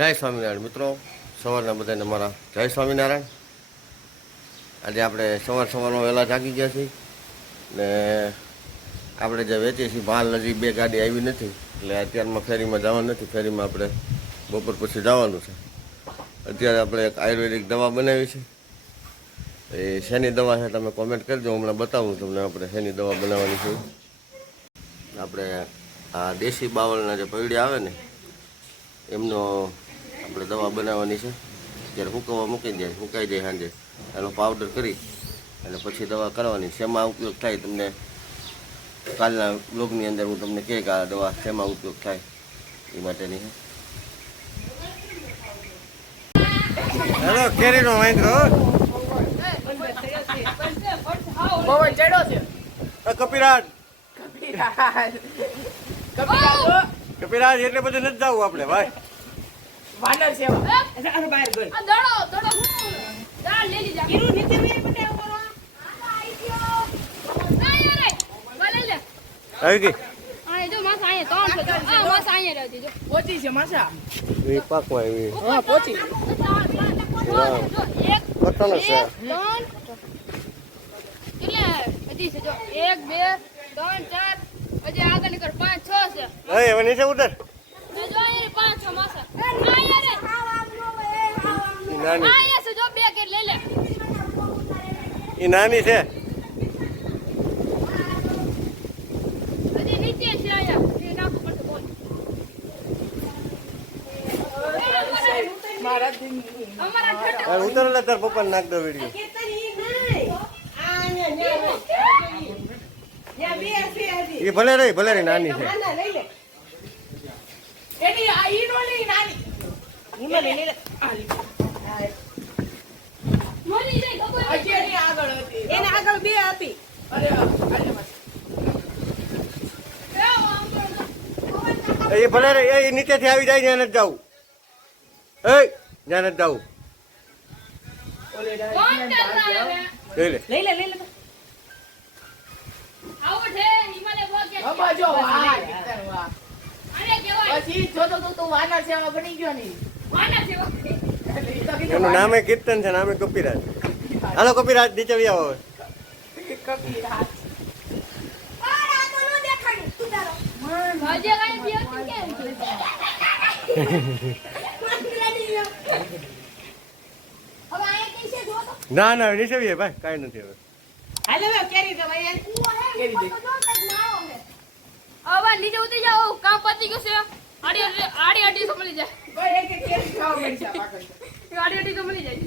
જય સ્વામિનારાયણ મિત્રો, સવારના બધાને મારા જય સ્વામિનારાયણ. આજે આપણે સવારમાં વહેલા જાગી ગયા છીએ ને આપણે જે વેચીએ છીએ ભાલ હજી બે ગાડી આવી નથી, એટલે અત્યારમાં ફેરીમાં જવાનું નથી. ફેરીમાં આપણે બપોર પછી જવાનું છે. અત્યારે આપણે એક આયુર્વેદિક દવા બનાવી છે. એ શેની દવા છે તમે કોમેન્ટ કરજો, હમણાં બતાવું તમને આપણે શેની દવા બનાવવાની છે. આપણે આ દેશી બાવળના જે પૈડા આવે ને એમનો આપણે દવા બનાવવાની છે. ત્યારે સુકવવા મૂકી જાય, સુકાઈ જાય સાંજે એનો પાવડર કરી અને પછી દવા કરવાની. શેમાં ઉપયોગ થાય તમને કાલના બ્લોગની અંદર હું તમને કહે કે આ દવા શેમાં ઉપયોગ થાય એ માટેની છે. હેલો, કેરીનો વાંદરો કપિરાજ કપિરાજ એટલે બધું નથી જવું આપણે ભાઈ. વાનર સેવા અરે બહાર ગઈ આ દડો દાળ લઈ લીજા ગીરું નીચે મેં પટે કરો આઈ ગયો ના યાર બોલે લે આવી ગઈ. આ જો માસ આયા તો આ માસ આયા રહી જો પોચી છે માસા એ પાકવા આવી. હા પોચી એક પટણ છે ત્રણ એટલે હજી છે જો 1 2 3 4 હજી આગળ નીકળ 5 6 છે. એ હવે નીચે ઉતર. જો અહીંયા 5 6 માસા આયા રે નાની આયા છે જો બે કે લઈ લે એ નાની છે. હજી નીચે છે આયા એ નાખો પડતો બોલ મારા દિન અમારા ઠઠ અરે ઉતર લે, તાર પપ્પા નાખ દો વિડિયો. એ ભલે રહી નાની છે. એની આ ઈનો ની નાની ઈનો ની લે આલી મોલી જાય ખબર અજે ની આગળ હતી એને આગળ બે હતી. અરે આલે બસ એ ભલે રહી, એ નીચેથી આવી જાય ત્યાં નથી જવું. એ ત્યાં નથી જવું. ઓલે કોણ ડર લઈ લે લઈ લે આવો છે હિમાલય બોકે સમજો વાહ અરે કેવાય પછી જો તો વાનર સેવા બની ગયો ની વાનર સેવા એનું નામે કીર્તન છે, નામે કપિરાજ. હાલો કપિરાજ નીચે આવી આવો. કપિરાજ આ તો નો દેખાડી તું તારો મજે કાઈ પીયો કેમ હવે આ કઈ છે જો તો ના ના નીચે આવી ભાઈ, કાંઈ નથી હવે. હાલે વે કેરી દે ભાઈ કેરી દે હવે નીચે ઉતરી જાઓ, કામ પતી ગયું છે. આડી આડી તો મળી જાય ભાઈ, એક કેરી ખાવા મળી જાય આડી આડી તો મળી જાય.